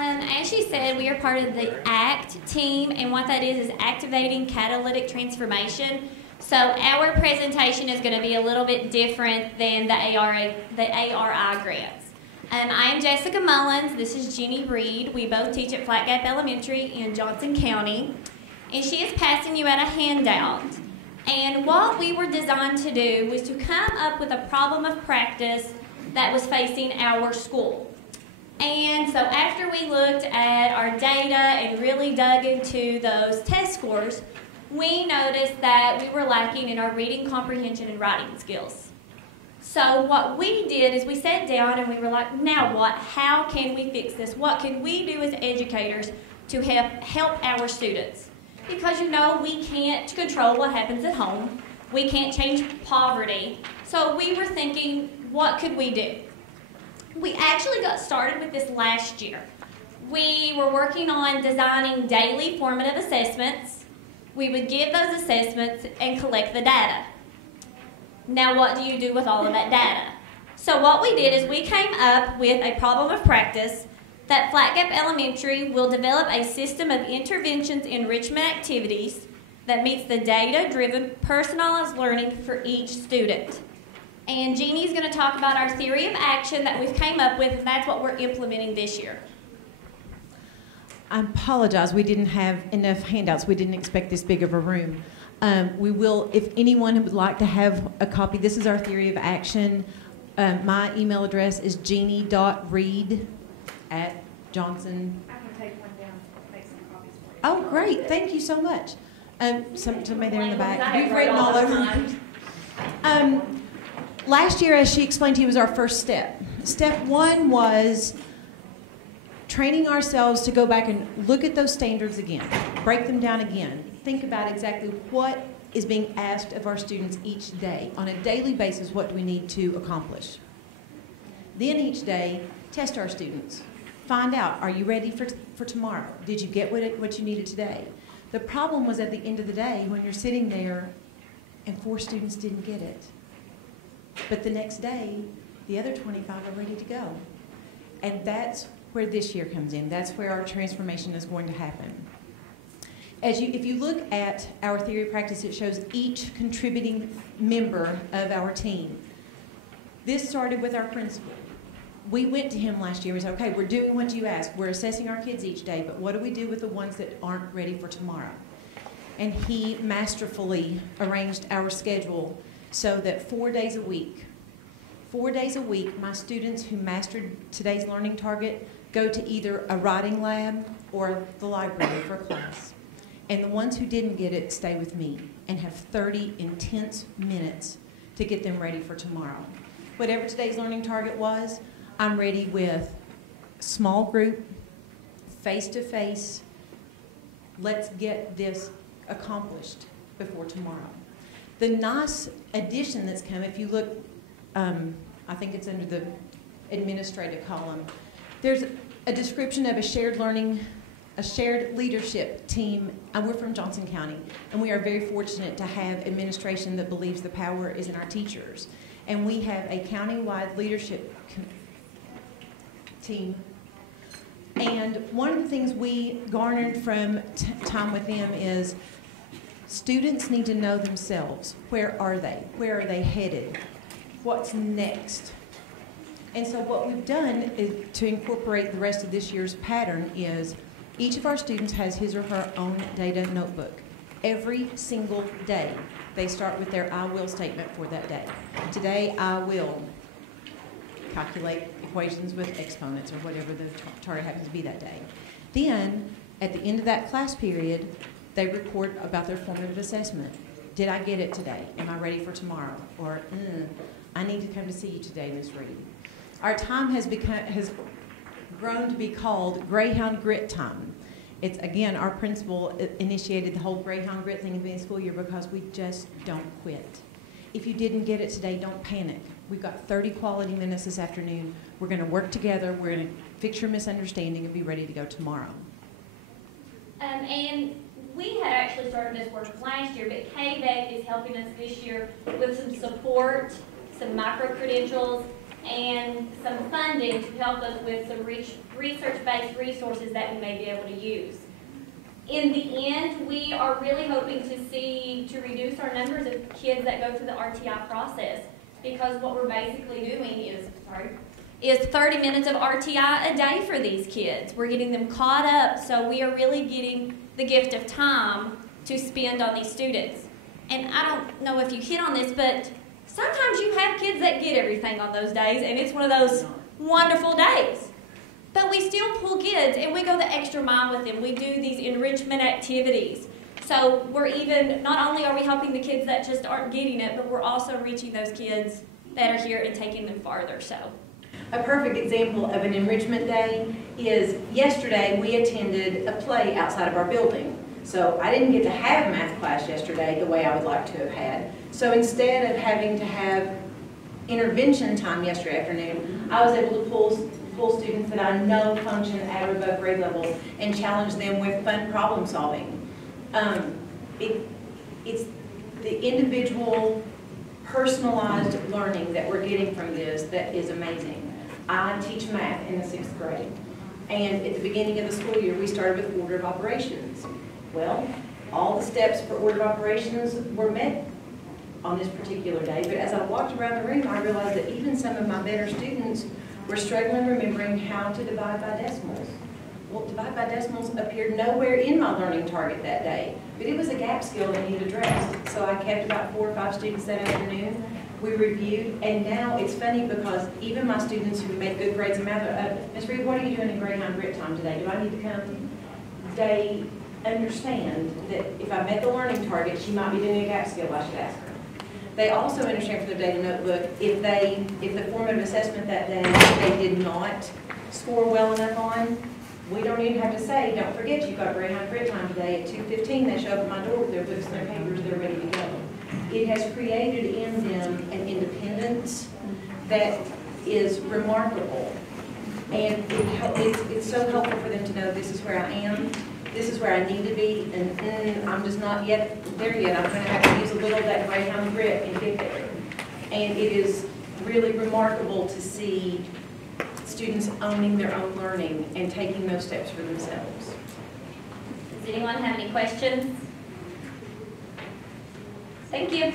As she said, we are part of the ACT team, and what that is activating catalytic transformation. So our presentation is going to be a little bit different than the ARI grants. I am Jessica Mullins. This is Jenny Reed. We both teach at Flat Gap Elementary in Johnson County, and she is passing you out a handout. And what we were designed to do was to come up with a problem of practice that was facing our school. And so after we looked at our data and really dug into those test scores, we noticed that we were lacking in our reading comprehension and writing skills. So what we did is we sat down and we were like, now what? How can we fix this? What can we do as educators to help our students? Because you know we can't control what happens at home. We can't change poverty. So we were thinking, what could we do? We actually got started with this last year. We were working on designing daily formative assessments. We would give those assessments and collect the data. Now what do you do with all of that data? So what we did is we came up with a problem of practice that Flat Gap Elementary will develop a system of interventions enrichment activities that meets the data-driven personalized learning for each student. And Jeannie's going to talk about our theory of action that we've came up with, and that's what we're implementing this year. I apologize, we didn't have enough handouts. We didn't expect this big of a room. We will, if anyone would like to have a copy, this is our theory of action. My email address is jeannie.reed@Johnson. I can take one down, make some copies for you. Oh, great, thank you so much. Somebody there in the back. We've written all over. Last year, as she explained to you, was our first step. Step one was training ourselves to go back and look at those standards again, break them down again, think about exactly what is being asked of our students each day. On a daily basis, what do we need to accomplish? Then each day, test our students. Find out, are you ready for tomorrow? Did you get what you needed today? The problem was at the end of the day when you're sitting there and 4 students didn't get it. But the next day, the other 25 are ready to go. And that's where this year comes in. That's where our transformation is going to happen. If you look at our theory of practice, it shows each contributing member of our team. This started with our principal. We went to him last year and said, okay, we're doing what you asked. We're assessing our kids each day, but what do we do with the ones that aren't ready for tomorrow? And he masterfully arranged our schedule so that 4 days a week, my students who mastered today's learning target go to either a writing lab or the library for a class. And the ones who didn't get it stay with me and have 30 intense minutes to get them ready for tomorrow. Whatever today's learning target was, I'm ready with small group, face-to-face, let's get this accomplished before tomorrow. The nice addition that's come, if you look, I think it's under the administrative column, there's a description of a shared leadership team. We're from Johnson County, and we are very fortunate to have administration that believes the power is in our teachers. And we have a county-wide leadership team. And one of the things we garnered from time with them is students need to know themselves. Where are they? Where are they headed? What's next? And so what we've done is to incorporate the rest of this year's pattern is each of our students has his or her own data notebook. Every single day, they start with their I will statement for that day. Today, I will calculate equations with exponents or whatever the target happens to be that day. Then, at the end of that class period, they report about their formative assessment. Did I get it today? Am I ready for tomorrow? Or, I need to come to see you today, Ms. Reed. Our time has grown to be called Greyhound Grit Time. It's, again, our principal initiated the whole Greyhound Grit thing in the school year because we just don't quit. If you didn't get it today, don't panic. We've got 30 quality minutes this afternoon. We're going to work together. We're going to fix your misunderstanding and be ready to go tomorrow. And we had actually started this work last year, but KVEC is helping us this year with some support, some micro-credentials, and some funding to help us with some research-based resources that we may be able to use. In the end, we are really hoping to reduce our numbers of kids that go through the RTI process, because what we're basically doing is 30 minutes of RTI a day for these kids. We're getting them caught up, so we are really getting the gift of time to spend on these students. And I don't know if you hit on this, but sometimes you have kids that get everything on those days, and it's one of those wonderful days. But we still pull kids, and we go the extra mile with them. We do these enrichment activities. So not only are we helping the kids that just aren't getting it, but we're also reaching those kids that are here and taking them farther. So, a perfect example of an enrichment day is yesterday we attended a play outside of our building. So I didn't get to have math class yesterday the way I would like to have had. So instead of having to have intervention time yesterday afternoon, I was able to pull students that I know function at or above grade level and challenge them with fun problem solving. It's the individual, personalized learning that we're getting from this that is amazing. I teach math in the 6th grade, and at the beginning of the school year we started with order of operations. Well, all the steps for order of operations were met on this particular day, but as I walked around the room I realized that even some of my better students were struggling remembering how to divide by decimals. Well, divide by decimals appeared nowhere in my learning target that day, but it was a gap skill that needed addressed. So I kept about 4 or 5 students that afternoon. We reviewed, and now it's funny because even my students who made good grades in math, Ms. Reed, what are you doing in Greyhound grit time today? Do I need to come? They understand that if I met the learning target, she might be doing a gap skill, I should ask her. They also understand from their data notebook, if the formative assessment that day they did not score well enough on, we don't even have to say, don't forget you've got Greyhound grit time today at 2:15. They show up at my door with their books and their papers, they're ready to go. It has created in them an independence that is remarkable. And it's so helpful for them to know this is where I am, this is where I need to be, and I'm just not yet there yet. I'm going to have to use a little of that Greyhound grit and get there. And it is really remarkable to see students owning their own learning and taking those steps for themselves. Does anyone have any questions? Thank you.